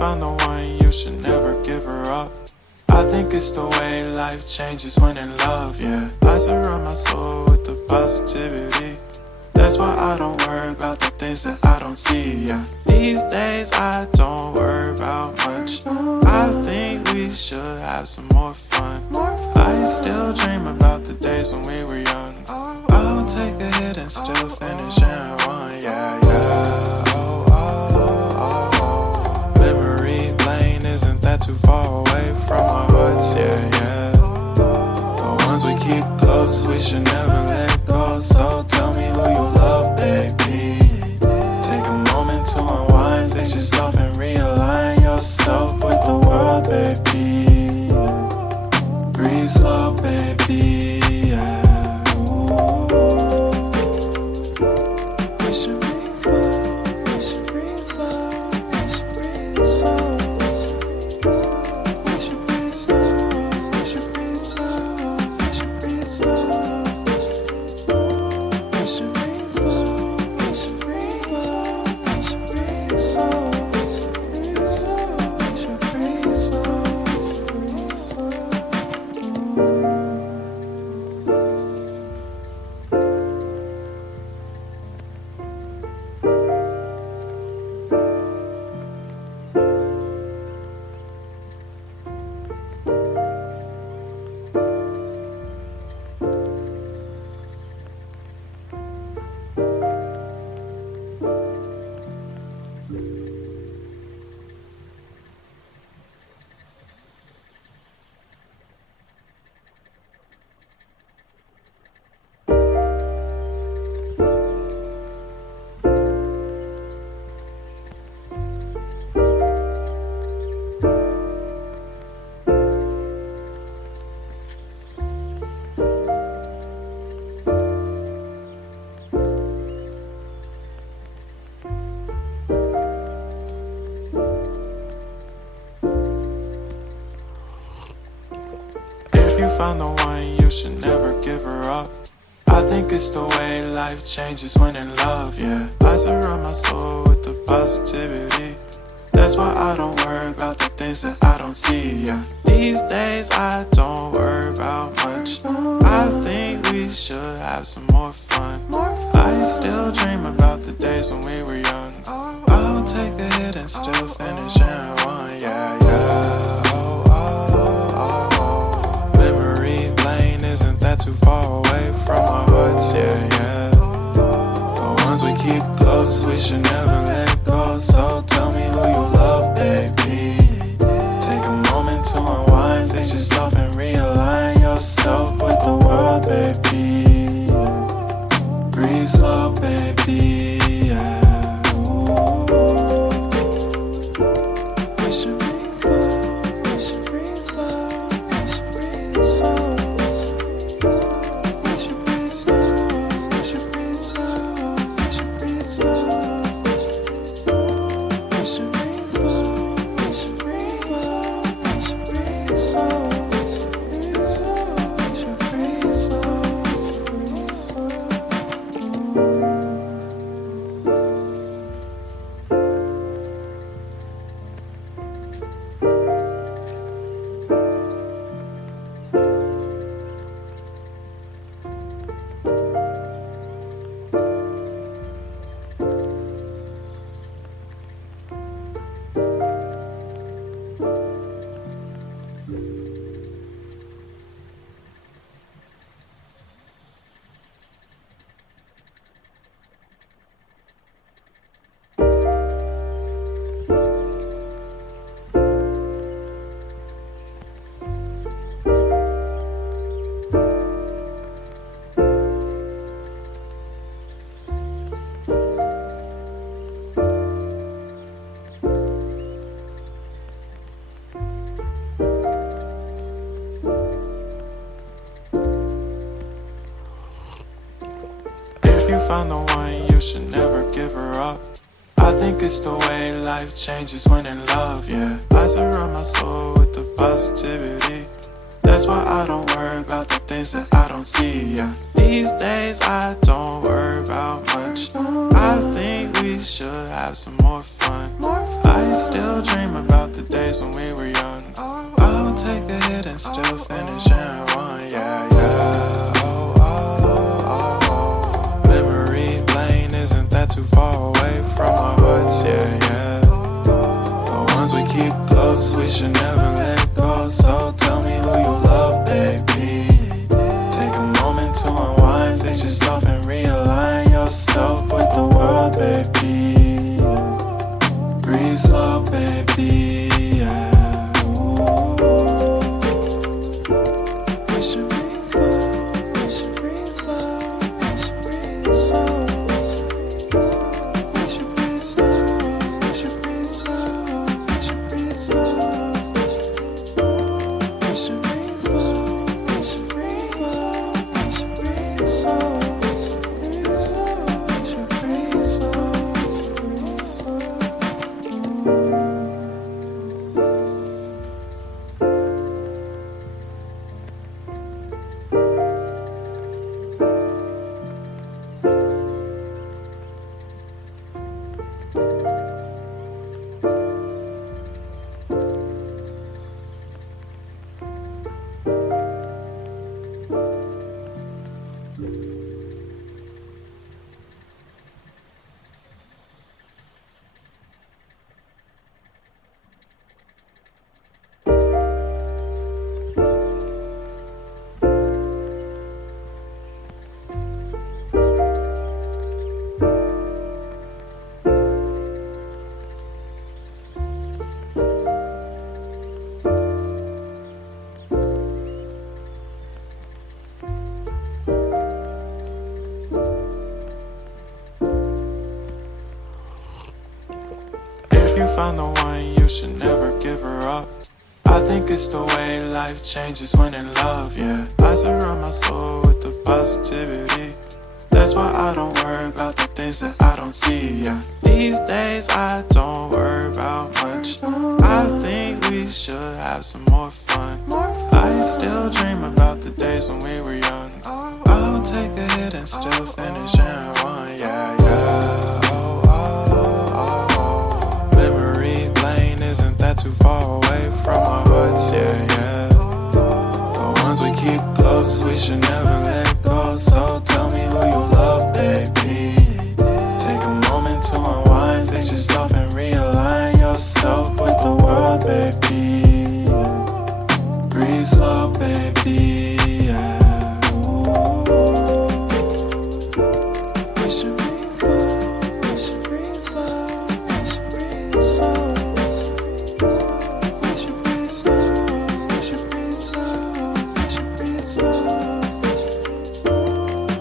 found the one, you should never give her up. I think it's the way life changes when in love, yeah. I surround my soul with the positivity. That's why I don't worry about the things that I don't see, yeah. These days I don't worry about much. I think we should have some more fun. I still dream about the days when we were young. I'll take a hit and still finish in one, yeah, yeah. Oh, oh, oh, oh. Memory lane isn't that too far away from our hearts, yeah, yeah. The ones we keep close, we should never let go. So tell me who you love, baby. Take a moment to unwind, fix yourself and realign yourself with the world, baby. Breathe slow, baby, yeah. We should breathe slow, we should breathe slow, we should breathe slow. We should breathe slow, we should breathe slow, we should breathe slow. We should breathe slow, we should breathe slow, we should breathe slow. We should breathe slow, breathe slow. Found the one, you should never give her up. I think it's the way life changes when in love, yeah. I surround my soul with the positivity. That's why I don't worry about the things that I don't see, yeah. These days I don't worry about much. I think we should have some more fun. I still dream about the days when we were young. I'll take a hit and still finish in one, yeah, yeah. Oh, oh, oh, oh. Memory lane isn't that too far away from our hearts, yeah, yeah. The ones we keep close, we should never let go. So tell me who you love, baby. Take a moment to unwind, fix yourself and realign yourself with the world, baby. Breathe slow, baby, yeah. We should breathe slow, we should breathe slow, we should breathe slow. We should breathe slow, we should breathe slow, we should breathe slow. We should breathe slow, we should breathe slow, we should breathe slow. We should breathe slow, breathe slow. Found the one, you should never give her up. I think it's the way life changes when in love, yeah. I surround my soul with the positivity. That's why I don't worry about the things that I don't see, yeah. These days I don't worry about much. I think we should have some more fun. I still dream about the days when we were young. I'll take a hit and still finish and one. Yeah, yeah. Oh, oh, oh, oh. Memory lane, isn't that too far away from our hearts? Yeah, yeah. The ones we keep close, we should never let go. So tell me who you love, baby. Take a moment to unwind, fix yourself and realign yourself with the world, baby. Breathe slow, baby, yeah. We should breathe slow, we should breathe slow, we should breathe slow. We should breathe slow, we should breathe slow, we should breathe slow. We should breathe slow, we should breathe slow, we should breathe slow. We should breathe slow, breathe slow. Found the one, you should never give her up. I think it's the way life changes when in love, yeah. I surround my soul with the positivity. That's why I don't worry about the things that I don't see, yeah. These days I don't worry about much. I think we should have some more fun. I still dream about the days when we were young. I'll take a hit and still finish and one, yeah, yeah. Oh, oh, oh, oh. Memory lane, isn't that too far away from our hearts? Yeah, yeah. The ones we keep close, we should never let go. So tell me who you love, baby. Take a moment to unwind, fix yourself and realign yourself with the world, baby. Breathe slow, baby, yeah. We should breathe slow, we should breathe slow, we should breathe slow. We should breathe slow, we should breathe slow, we should breathe slow.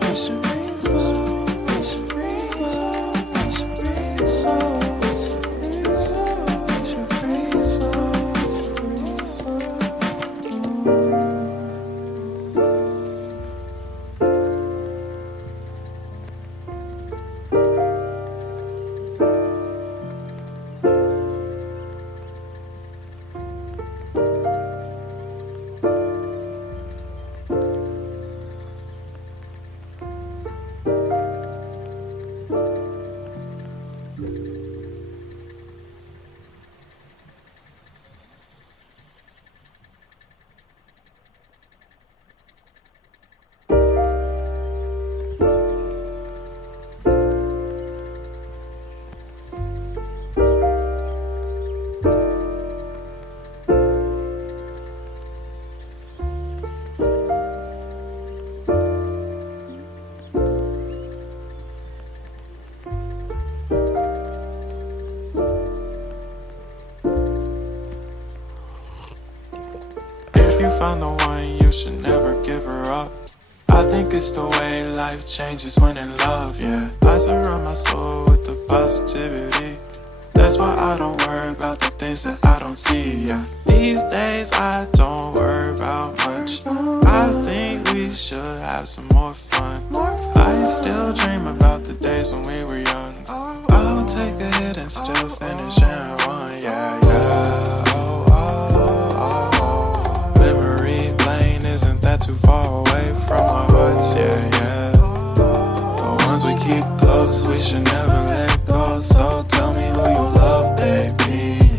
We should breathe slow, we should breathe slow, we should breathe slow. We should breathe slow, breathe slow. Found the one, you should never give her up. I think it's the way life changes when in love, yeah. I surround my soul with the positivity. That's why I don't worry about the things that I don't see, yeah. These days I don't worry about much. I think we should have some more fun. I still dream about the days when we were young. I'll take a hit and still finish and one, yeah, yeah. Oh, oh, oh, oh. Memory lane, isn't that too far away from our hearts? Yeah, yeah. The ones we keep close, we should never let go. So tell me who you love, baby.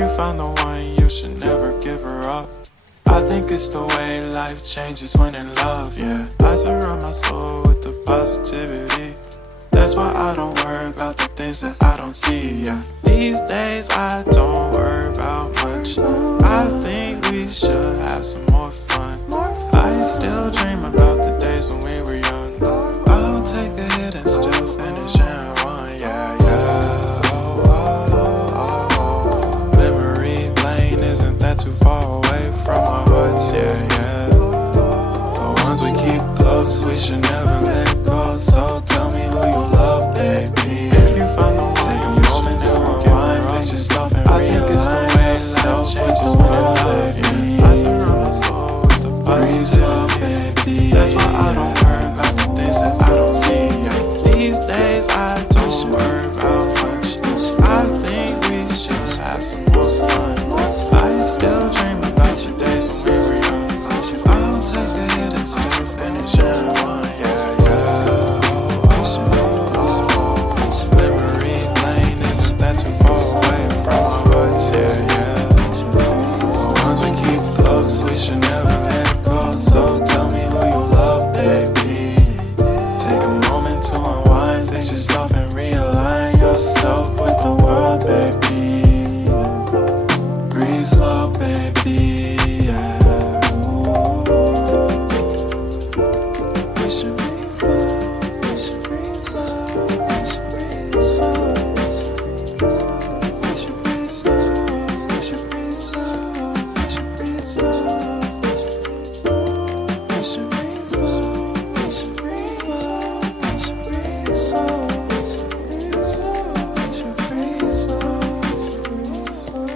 you found the one, you should never give her up. I think it's the way life changes when in love, yeah. I surround my soul with the positivity. That's why I don't worry about the things that I don't see, yeah. These days I don't worry about much. I think we should have some more fun. I still dream about the days when we were young. I'll take a hit and still finish in one, yeah, yeah. Oh, oh, oh, oh. Memory lane, isn't that too far away from our hearts, yeah, yeah. The ones we keep close, we should never let go. So tell me who you love, baby. If you find the one, take a moment to unwind, fix yourself and realign. I think it's the way life changes when in love, yeah. I surround my soul with the positivity. That's why I don't worry about the things that I don't see, yeah. These days I don't worry about much. I think we should have some more fun. I still dream about the days when we were young. I'll take a hit and still finish in one, yeah, yeah. Memory lane, isn't that too far away from our hearts, yeah, yeah. The ones we keep close, we should never let go. So tell me who you love, baby. Take a moment to unwind, fix yourself and realign yourself with the world, baby. Breathe slow, baby, yeah. We should breathe slow, we should breathe slow, we should breathe slow. We should breathe slow, we should breathe slow, we should breathe slow. We should breathe slow, we should breathe slow, we should breathe slow. We should breathe slow, breathe slow.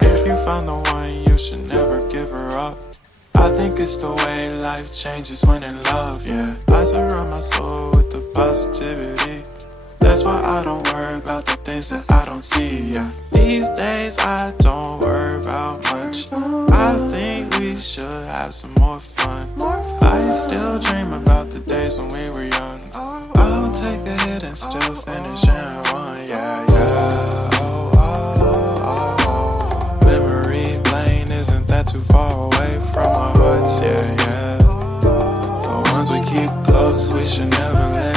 If you found the one, you should never give her up. I think it's the way life changes when in love, yeah. I surround my soul with the positivity. That's why I don't worry about the things that I don't see, yeah. These days I don't worry about much. I think we should have some more fun. I still dream about the days when we were young. I'll take a hit and still finish in one, yeah, yeah. Oh, oh, oh, oh. Memory lane, isn't that too far away from our hearts, yeah, yeah. The ones we keep close, we should never let